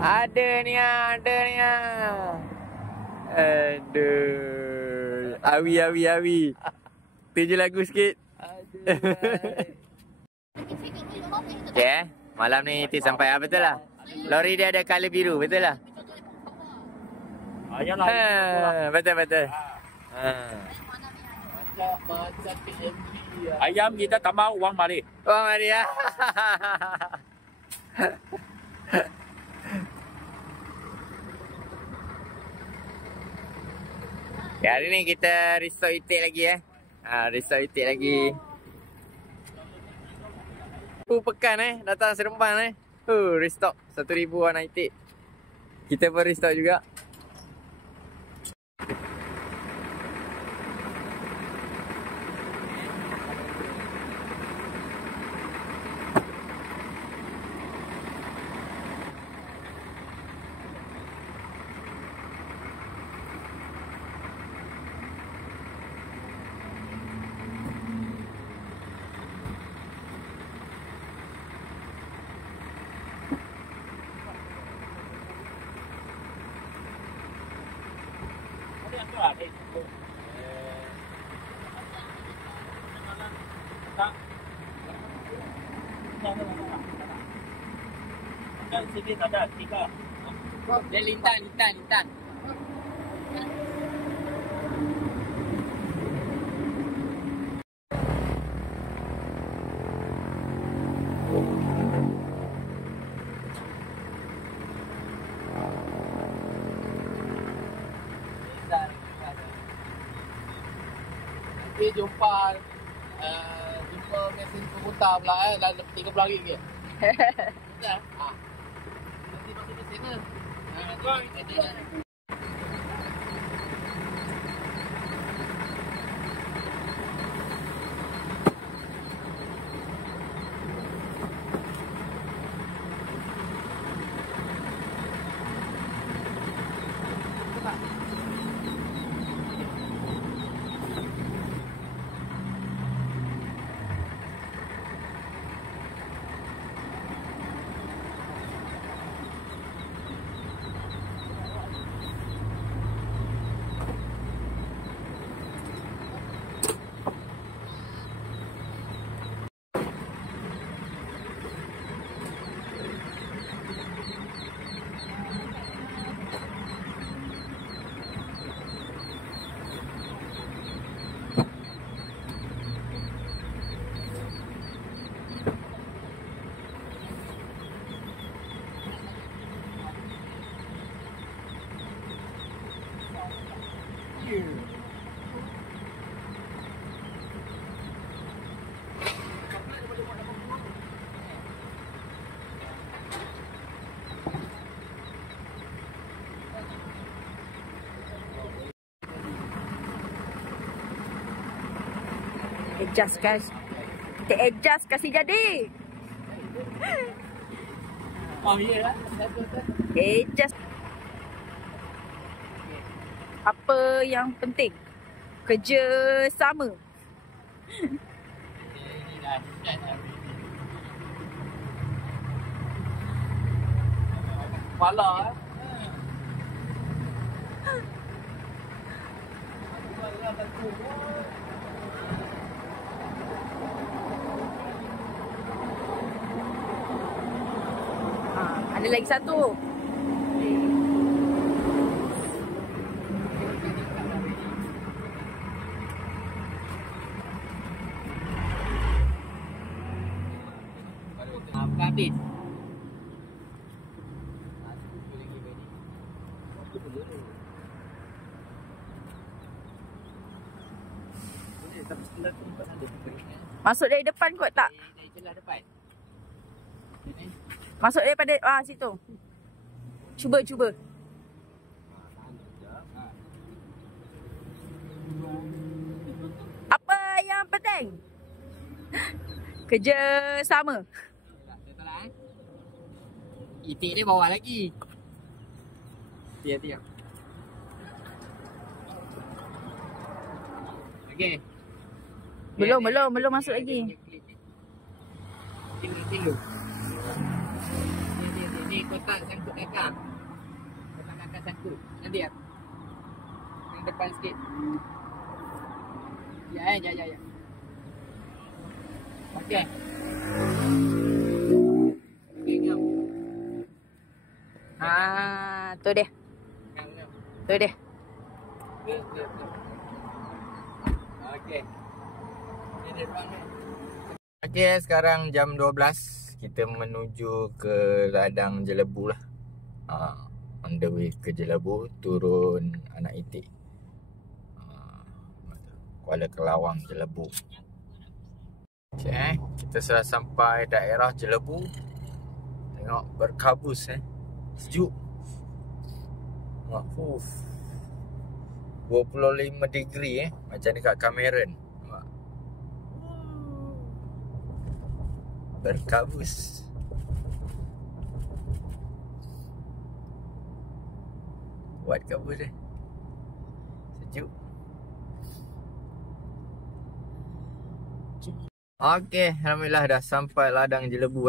Ada ni Aduh. Awi. Tuju lagu sikit. Okay, malam ni Iti sampai betul lah. Lori dia ada color biru, betul lah? Betul. Macam PMB ya. Ayam kita tambah uang balik. Uang balik ya. Ya, hari ni kita restore itik lagi restore itik lagi. Pekan datang Seremban restock 1,000 anak itik. Kita pun restock juga. Sini ada 3. Dia lintan. Nanti jumpa mesin pemutah pula dah 30 hari lagi. Dah. Nanti masuk mesin lah. Nanti Adjust guys. Kita adjust kasih jadi. Oh iya lah. Adjust. Apa yang penting? Kerja sama. Kepala Ada lagi satu. Habis. Masuk dari depan kot tak? Dari celah depan. Masuk daripada situ. Cuba. Apa yang penting? Kerja sama. Itik dia bawah lagi. Tiap. Okey. Belum masuk lagi. Tinggal. Kotak sangkut kakak. Kotak kakak sangkut. Nanti ya. Yang depan sikit. Ya. Okey. Okey, ngam. Tu dia. Ngam. Tu dia. Okey. Ini depan ni. Okay, sekarang jam 12. Kita menuju ke ladang Jelebu lah. On the way ke Jelebu, turun Anak Itik. Kuala Kelawang, Jelebu. Okay, kita sudah sampai daerah Jelebu. Tengok berkabus sejuk. Tengok, 25 degree macam dekat Cameron. Tengok. Berkabus. Buat kabus sejuk. Okey, alhamdulillah dah sampai ladang Jelebu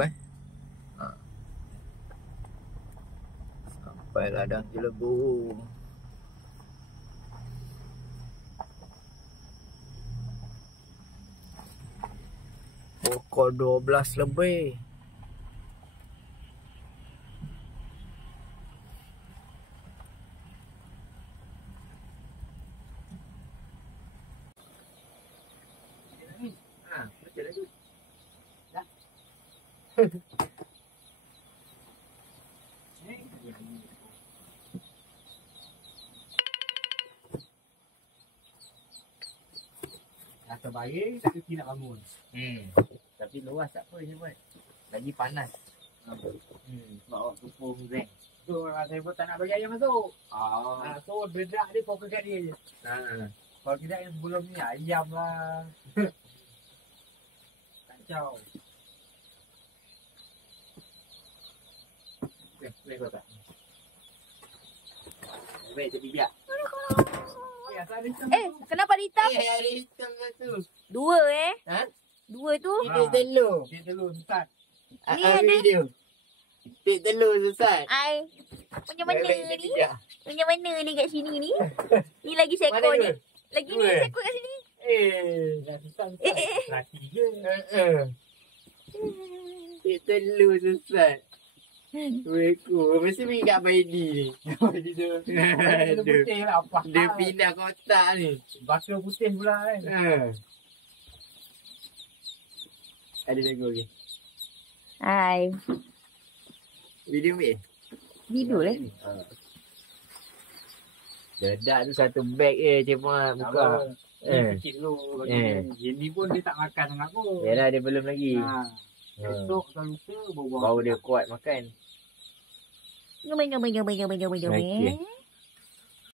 Sampai ladang Jelebu. Pukul 12 lebih. Betul lagi. Dah. Dah terbaik, tapi tidak bangun. Tapi luas tak apa je buat. Lagi panas. Sebab awak tupung zeng. Tu saya pun tak nak bagi ayam masuk. So bedak dia fokus kat dia je. Kalau tidak yang sebelum ni ayam lah. Kacau. Boleh kau tak? Baik jadi biar. Kenapa ada hitam? Ada hitam tu. Dua Ha? Dua tu. Dia telur. Dia telur susah. Ni ada. Video. Dia telur susah. Ai. Macam mana Baik-baik ni? jadi biar. Macam mana ni kat sini ni? Ni lagi seekor Mana ni. dua? Lagi ni Dua. seekor kat sini. Dah susah. Laki je. Dia telur susah. Weko, mesti pergi kat Baidi ni. Dia putih lah apa. Dia pindah kotak ni. Bakar putih pula kan. Ada lagi lagi. Hai. Video ni. Tidur lah. Dedak tu satu beg cuma buka. Kecil dulu. Yang ni pun dia tak makan sangat pun. Yalah dia belum lagi. Esok kalau lupa Baru dia kuat makan. Jom. Okey.